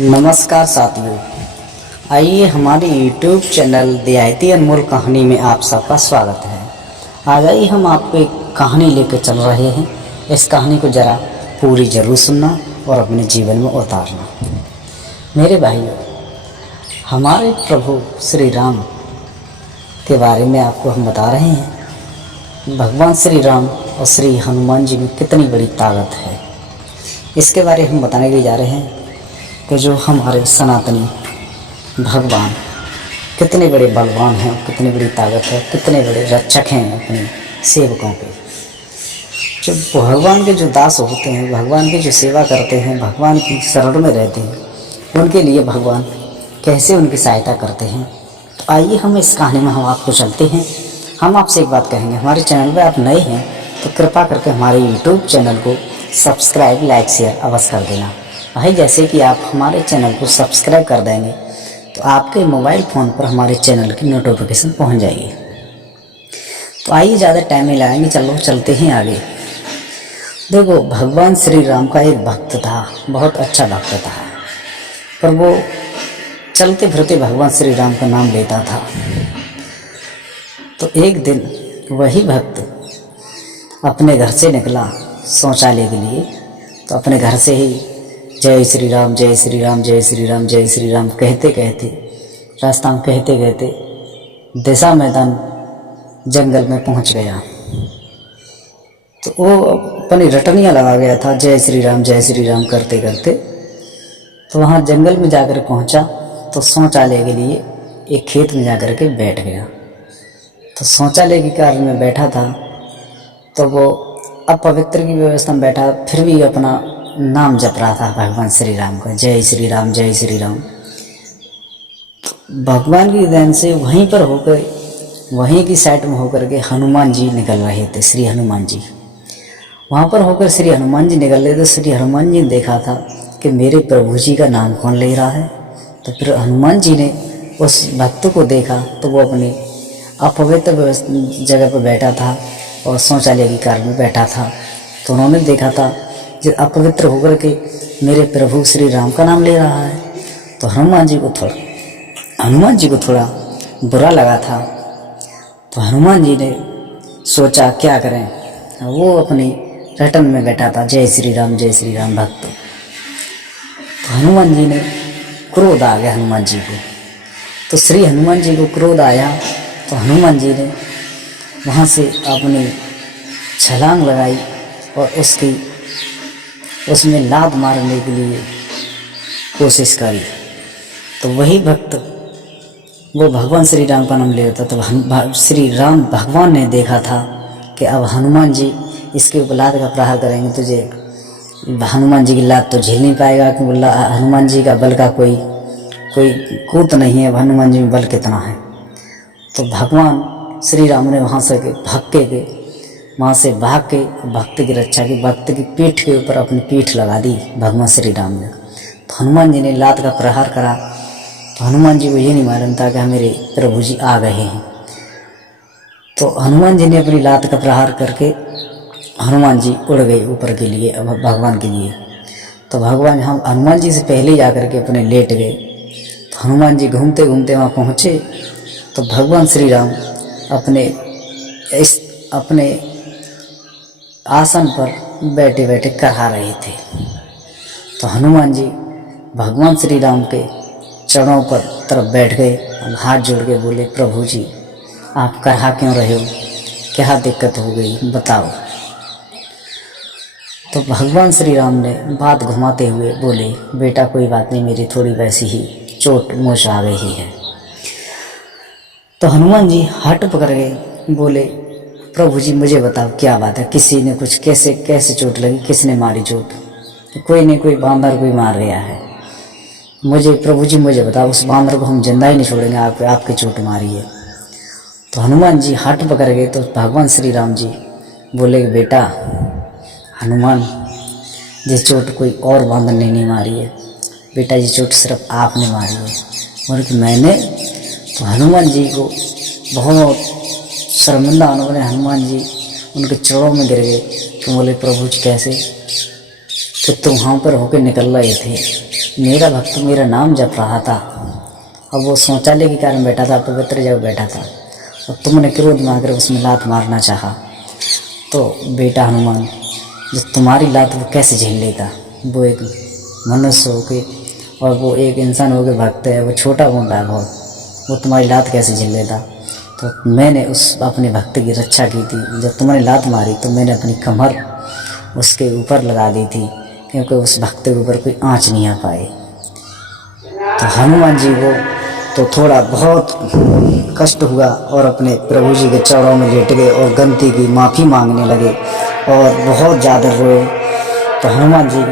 नमस्कार साथियों, आइए हमारे YouTube चैनल देहाती अनमोल कहानी में आप सबका स्वागत है। आज आइए हम आपको एक कहानी लेकर चल रहे हैं। इस कहानी को ज़रा पूरी ज़रूर सुनना और अपने जीवन में उतारना। मेरे भाइयों, हमारे प्रभु श्री राम के बारे में आपको हम बता रहे हैं। भगवान श्री राम और श्री हनुमान जी में कितनी बड़ी ताकत है, इसके बारे में हम बताने के लिए जा रहे हैं कि जो हमारे सनातनी भगवान कितने बड़े बलवान हैं, कितनी बड़ी ताकत है, कितने बड़े रक्षक हैं अपने सेवकों के। जो भगवान के जो दास होते हैं, भगवान की जो सेवा करते हैं, भगवान की शरण में रहते हैं, उनके लिए भगवान कैसे उनकी सहायता करते हैं। तो आइए हम इस कहानी में हम आपको चलते हैं। हम आपसे एक बात कहेंगे, हमारे चैनल पर आप नए हैं तो कृपा करके हमारे यूट्यूब चैनल को सब्सक्राइब, लाइक, शेयर अवश्य कर देना। भाई, जैसे कि आप हमारे चैनल को सब्सक्राइब कर देंगे तो आपके मोबाइल फ़ोन पर हमारे चैनल की नोटिफिकेशन पहुंच जाएगी। तो आइए, ज़्यादा टाइम नहीं लगाएंगे, चलते हैं आगे। देखो, भगवान श्री राम का एक भक्त था, बहुत अच्छा भक्त था, पर वो चलते फिरते भगवान श्री राम का नाम लेता था। तो एक दिन वही भक्त अपने घर से निकला शौचालय के लिए। तो अपने घर से ही जय श्री राम, जय श्री राम, जय श्री राम, जय श्री राम कहते कहते, रास्ता में कहते कहते दिशा मैदान जंगल में पहुंच गया। तो वो अपनी रटनियाँ लगा गया था, जय श्री राम, जय श्री राम करते करते। तो वहाँ जंगल में जाकर पहुंचा तो शौचालय के लिए एक खेत में जाकर के बैठ गया। तो शौचालय के कार्य में बैठा था तो वो अपवित्र की व्यवस्था में बैठा, फिर भी अपना नाम जप रहा था भगवान श्री राम का, जय श्री राम, जय श्री राम। भगवान की देन से वहीं पर होकर, वहीं की साइड में होकर के हनुमान जी निकल रहे थे। श्री हनुमान जी वहाँ पर होकर श्री हनुमान जी निकल रहे थे। श्री हनुमान जी ने देखा था कि मेरे प्रभु जी का नाम कौन ले रहा है। तो फिर हनुमान जी ने उस भक्त को देखा तो वो अपने अपवित्र जगह पर बैठा था और शौचालय के कार्य में बैठा था। तो उन्होंने देखा था जो अपवित्र होकर के मेरे प्रभु श्री राम का नाम ले रहा है। तो हनुमान जी को थोड़ा बुरा लगा था। तो हनुमान जी ने सोचा क्या करें। वो अपनी रटन में बैठा था, जय श्री राम, जय श्री राम भक्त। तो हनुमान जी ने क्रोध आ गया हनुमान जी को। तो श्री हनुमान जी को क्रोध आया तो हनुमान जी ने वहाँ से अपनी छलांग लगाई और उसमें लात मारने के लिए कोशिश करी। तो वही भक्त वो भगवान श्री राम का नाम ले लेता। तो श्री राम भगवान ने देखा था कि अब हनुमान जी इसके ऊपर लात का प्रहार करेंगे, तुझे हनुमान जी की लात तो झेल नहीं पाएगा, क्योंकि हनुमान जी का बल का कोई कूत नहीं है। हनुमान जी में बल कितना है। तो भगवान श्री राम ने वहाँ से वहाँ से भाग के भक्त की रक्षा की, भक्त की पीठ के ऊपर अपनी पीठ लगा दी भगवान श्री राम ने। तो हनुमान जी ने लात का प्रहार करा। तो हनुमान जी को ये नहीं मालूम था कि मेरे प्रभु जी आ गए हैं। तो हनुमान जी ने अपनी लात का प्रहार करके हनुमान जी उड़ गए ऊपर के लिए, भगवान के लिए। तो भगवान हम हनुमान जी से पहले ही आकर के अपने लेट गए। तो हनुमान जी घूमते घूमते वहाँ पहुँचे तो भगवान श्री राम अपने आसन पर बैठे बैठे कहा रहे थे। तो हनुमान जी भगवान श्री राम के चरणों पर तरफ बैठ गए और हाथ जोड़ के बोले, प्रभु जी आप कहा क्यों रहे हो, क्या दिक्कत हो गई बताओ। तो भगवान श्री राम ने बात घुमाते हुए बोले, बेटा कोई बात नहीं, मेरी थोड़ी वैसी ही चोट मोच आ गई है। तो हनुमान जी हट पकड़ गए, बोले, प्रभु जी मुझे बताओ क्या बात है, किसी ने कुछ कैसे चोट लगी, किसने मारी चोट। कोई नहीं, कोई बांदर कोई मार गया है। मुझे प्रभु जी मुझे बताओ, उस बांदर को हम जिंदा ही नहीं छोड़ेंगे, आपकी चोट मारी है। तो हनुमान जी हट पकड़ गए। तो भगवान श्री राम जी बोले, बेटा हनुमान, ये चोट कोई और बांदर ने नहीं मारी है बेटा, ये चोट सिर्फ आपने मारी है। और कि मैंने। तो हनुमान जी को बहुत शर्मिंदा उन्होंने, हनुमान जी उनके चरणों में गिर गए। तो बोले, प्रभु जी कैसे, कि तुम वहाँ पर होकर निकल रहे थे मेरा भक्त मेरा नाम जप रहा था, अब वो शौचालय के कारण बैठा था, पवित्र जगह बैठा था, और तुमने क्रोध में आकर उसमें लात मारना चाहा, तो बेटा हनुमान जो तुम्हारी लात वो कैसे झेल लेगा। वो एक मनुष्य हो के और वो एक इंसान हो के भक्त है, वो छोटा बोल रहा है बहुत, वो तुम्हारी लात कैसे झेल लेता। तो मैंने उस अपने भक्त की रक्षा की थी। जब तुमने लात मारी तो मैंने अपनी कमर उसके ऊपर लगा दी थी, क्योंकि उस भक्त के ऊपर कोई आँच नहीं आ पाए। तो हनुमान जी को तो थोड़ा बहुत कष्ट हुआ और अपने प्रभु जी के चरणों में लेट गए और गलती की माफ़ी मांगने लगे और बहुत ज़्यादा रोए। तो हनुमान जी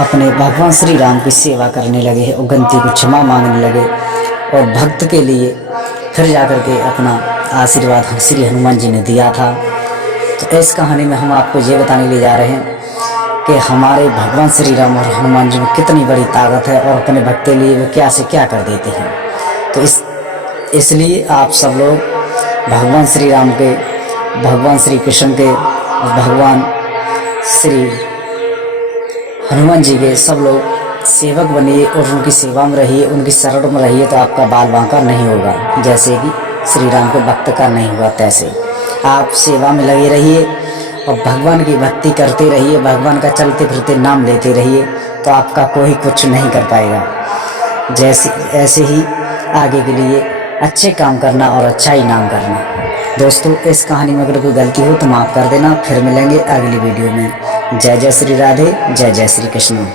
अपने भगवान श्री राम की सेवा करने लगे और गलती को क्षमा मांगने लगे, और भक्त के लिए फिर जाकर के अपना आशीर्वाद श्री हनुमान जी ने दिया था। तो इस कहानी में हम आपको ये बताने ले जा रहे हैं कि हमारे भगवान श्री राम और हनुमान जी में कितनी बड़ी ताकत है और अपने भक्त के लिए वे क्या से क्या कर देते हैं। तो इसलिए आप सब लोग भगवान श्री राम के, भगवान श्री कृष्ण के, भगवान श्री हनुमान जी के सब लोग सेवक बनिए और उनकी सेवा में रहिए, उनकी शरण में रहिए, तो आपका बाल बांका नहीं होगा। जैसे कि श्री राम के भक्त का नहीं हुआ, तैसे आप सेवा में लगे रहिए और भगवान की भक्ति करते रहिए, भगवान का चलते फिरते नाम लेते रहिए, तो आपका कोई कुछ नहीं कर पाएगा। ऐसे ही आगे के लिए अच्छे काम करना और अच्छा ही नाम करना। दोस्तों, इस कहानी में अगर कोई गलती हो तो माफ़ कर देना। फिर मिलेंगे अगली वीडियो में। जय जय श्री राधे, जय जय श्री कृष्ण।